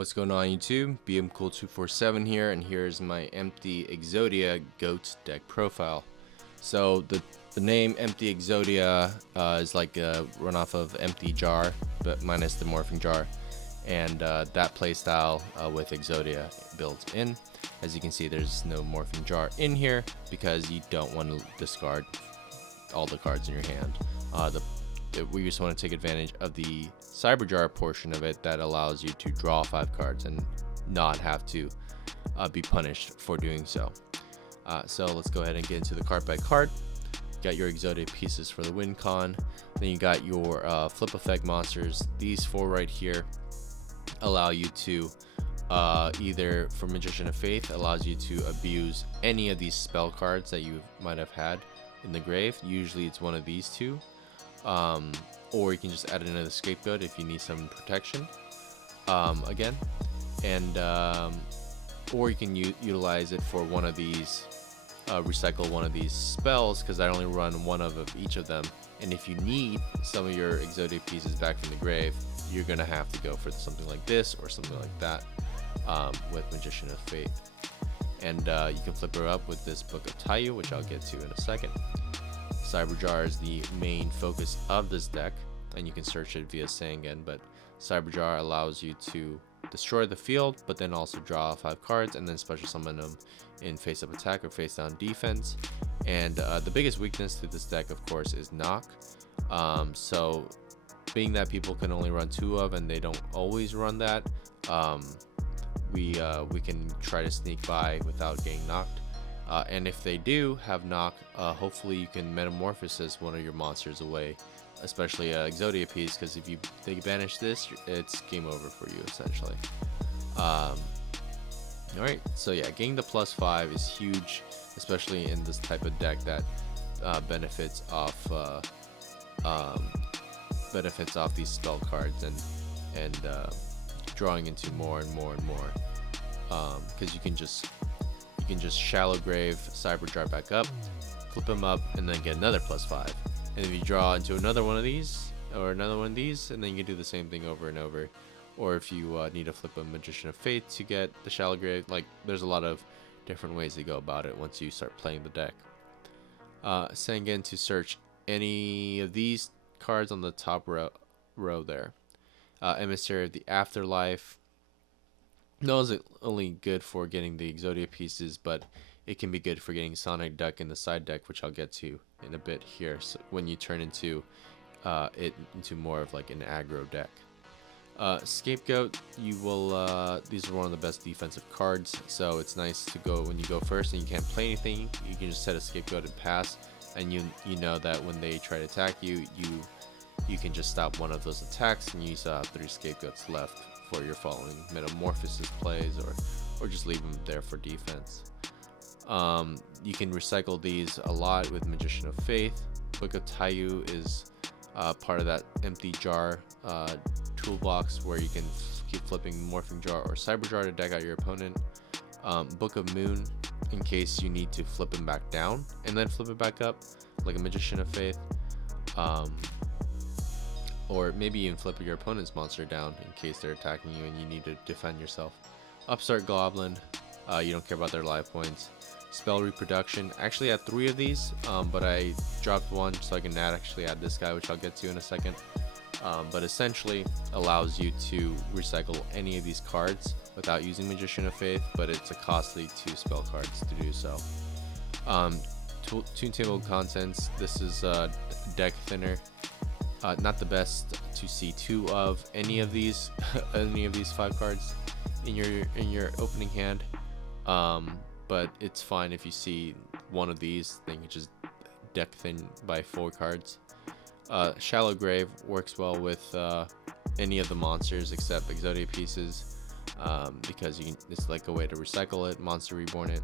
What's going on YouTube? BMCool247 here, and here's my empty Exodia goat deck profile. So the name empty Exodia is like a runoff of empty jar, but minus the morphing jar, and that playstyle with Exodia built in. As you can see, there's no morphing jar in here because you don't want to discard all the cards in your hand. We just want to take advantage of the cyber jar portion of it that allows you to draw 5 cards and not have to be punished for doing so. So let's go ahead and get into the card by card. Got your Exodia pieces for the win con. Then you got your flip effect monsters. These 4 right here allow you to either, for Magician of Faith, allows you to abuse any of these spell cards that you might have had in the grave. Usually it's one of these 2. Or you can just add another Scapegoat if you need some protection again, and or you can utilize it for one of these, recycle one of these spells, because I only run one of each of them, and if you need some of your Exodia pieces back from the grave, you're gonna have to go for something like this or something like that with Magician of Faith. And you can flip her up with this Book of Taiyou, which I'll get to in a second. Cyber Jar is the main focus of this deck, and you can search it via Sangan, but Cyber Jar allows you to destroy the field, but then also draw 5 cards and then special summon them in face-up attack or face-down defense. And the biggest weakness to this deck, of course, is knock. So being that people can only run 2 of, and they don't always run that, we can try to sneak by without getting knocked. And if they do have knock, hopefully you can Metamorphosis one of your monsters away, especially Exodia piece, because if they banish this, it's game over for you essentially. Alright, so yeah, getting the +5 is huge, especially in this type of deck that benefits off these spell cards and drawing into more and more and more, because you can just shallow grave Cyber Jar back up, flip him up, and then get another +5. And if you draw into another one of these or another one of these, and then you can do the same thing over and over. Or if you need to flip a Magician of Faith to get the shallow grave, like there's a lot of different ways to go about it once you start playing the deck. Sangan to search any of these cards on the top row there. Emissary of the Afterlife. No, it's only good for getting the Exodia pieces, but it can be good for getting Sonic Duck in the side deck, which I'll get to in a bit here. So when you turn into it into more of like an aggro deck. Scapegoat, you will. These are one of the best defensive cards, so it's nice to go when you go first and you can't play anything. You can just set a Scapegoat and pass, and you know that when they try to attack you, you can just stop one of those attacks, and you still have 3 Scapegoats left for your following Metamorphosis plays, or just leave them there for defense. You can recycle these a lot with Magician of Faith. Book of Taiyou is part of that empty jar toolbox where you can keep flipping morphing jar or cyber jar to deck out your opponent. Book of Moon, in case you need to flip him back down and then flip it back up, like a Magician of Faith. Or maybe even flip your opponent's monster down in case they're attacking you and you need to defend yourself. Upstart Goblin, you don't care about their life points. Spell Reproduction, I actually had 3 of these, but I dropped one so I can actually add this guy, which I'll get to in a second. But essentially allows you to recycle any of these cards without using Magician of Faith, but it's a costly 2 spell cards to do so. Tune table contents, this is a deck thinner. Not the best to see 2 of any of these any of these 5 cards in your opening hand, but it's fine if you see one of these, then you just deck thin by 4 cards. Shallow Grave works well with any of the monsters except Exodia pieces, because it's like a way to recycle it, monster reborn it.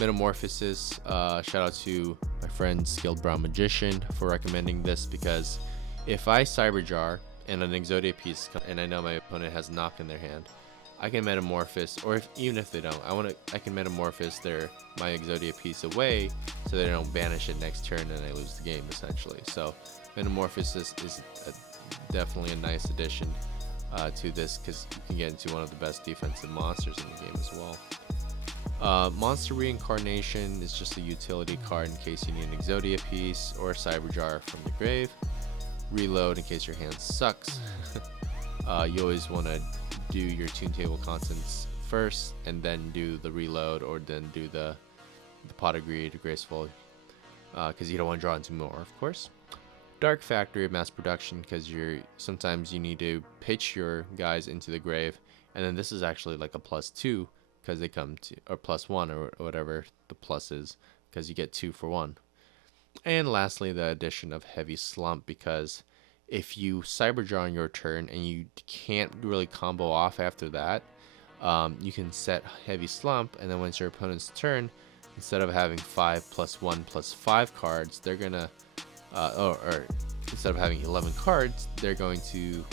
Metamorphosis, shout out to my friend Skilled Brown Magician for recommending this, because if I Cyber Jar and an Exodia piece and I know my opponent has knock in their hand, I can Metamorphose, or even if they don't, I can Metamorphose my Exodia piece away so they don't banish it next turn and I lose the game essentially. So Metamorphosis is definitely a nice addition to this, because you can get into one of the best defensive monsters in the game as well. Monster Reincarnation is just a utility card in case you need an Exodia piece or a Cyber Jar from the grave. Reload in case your hand sucks. You always want to do your tune table contents first and then do the reload, or then do the pot of greed, graceful, because you don't want to draw into more, of course. Dark Factory of mass production, because sometimes you need to pitch your guys into the grave, and then this is actually like a +2 because they come to, or +1 or whatever the plus is, because you get 2 for 1. And lastly, the addition of Heavy Slump, because if you Cyber Draw on your turn and you can't really combo off after that, you can set Heavy Slump, and then once your opponent's turn, instead of having 5 + 1 + 5 cards, they're gonna or instead of having 11 cards, they're going to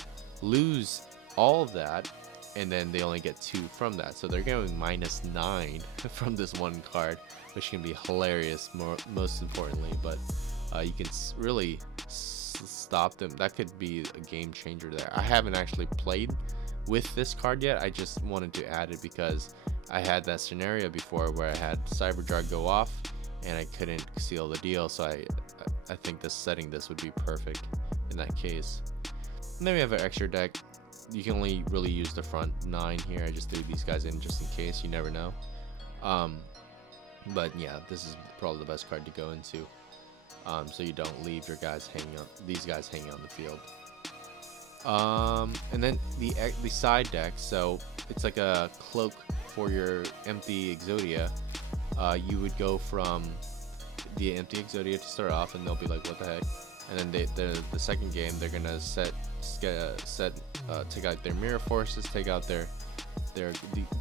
lose all of that, and then they only get 2 from that, so they're going -9 from this one card, which can be hilarious, most importantly. But you can really stop them. That could be a game changer there. I haven't actually played with this card yet. I just wanted to add it because I had that scenario before where I had Cyber Jar go off and I couldn't seal the deal, so I think setting this would be perfect in that case. And then we have an extra deck. You can only really use the front 9 here. I just threw these guys in just in case, you never know. But yeah, this is probably the best card to go into, so you don't leave your guys these guys hanging on the field. And then the side deck, so it's like a cloak for your empty Exodia. You would go from the empty Exodia to start off, and they'll be like, what the heck? And then the second game, they're gonna take out their mirror forces, take out their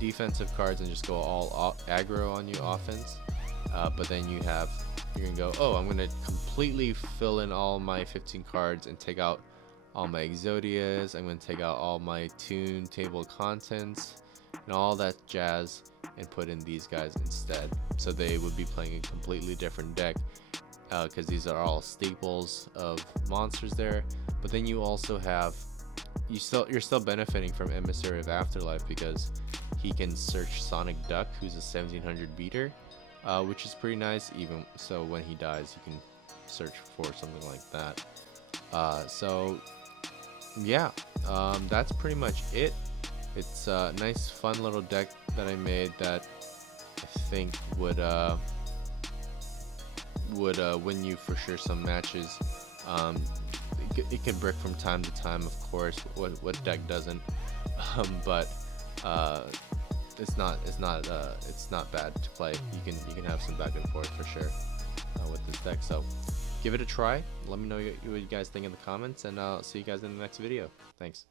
defensive cards, and just go all aggro on you offense. But then you're gonna go, oh, I'm gonna completely fill in all my 15 cards and take out all my Exodias. I'm gonna take out all my tune table contents and all that jazz, and put in these guys instead. So they would be playing a completely different deck, because these are all staples of monsters there. But then you also have, you're still benefiting from Emissary of Afterlife, because he can search Sonic Duck, who's a 1700 beater, which is pretty nice. Even so, when he dies, you can search for something like that. So yeah, that's pretty much it. It's a nice fun little deck that I made that I think would win you for sure some matches. It can brick from time to time, of course. What deck doesn't? But it's not bad to play. You can have some back and forth for sure with this deck. So give it a try. Let me know what you guys think in the comments, and I'll see you guys in the next video. Thanks.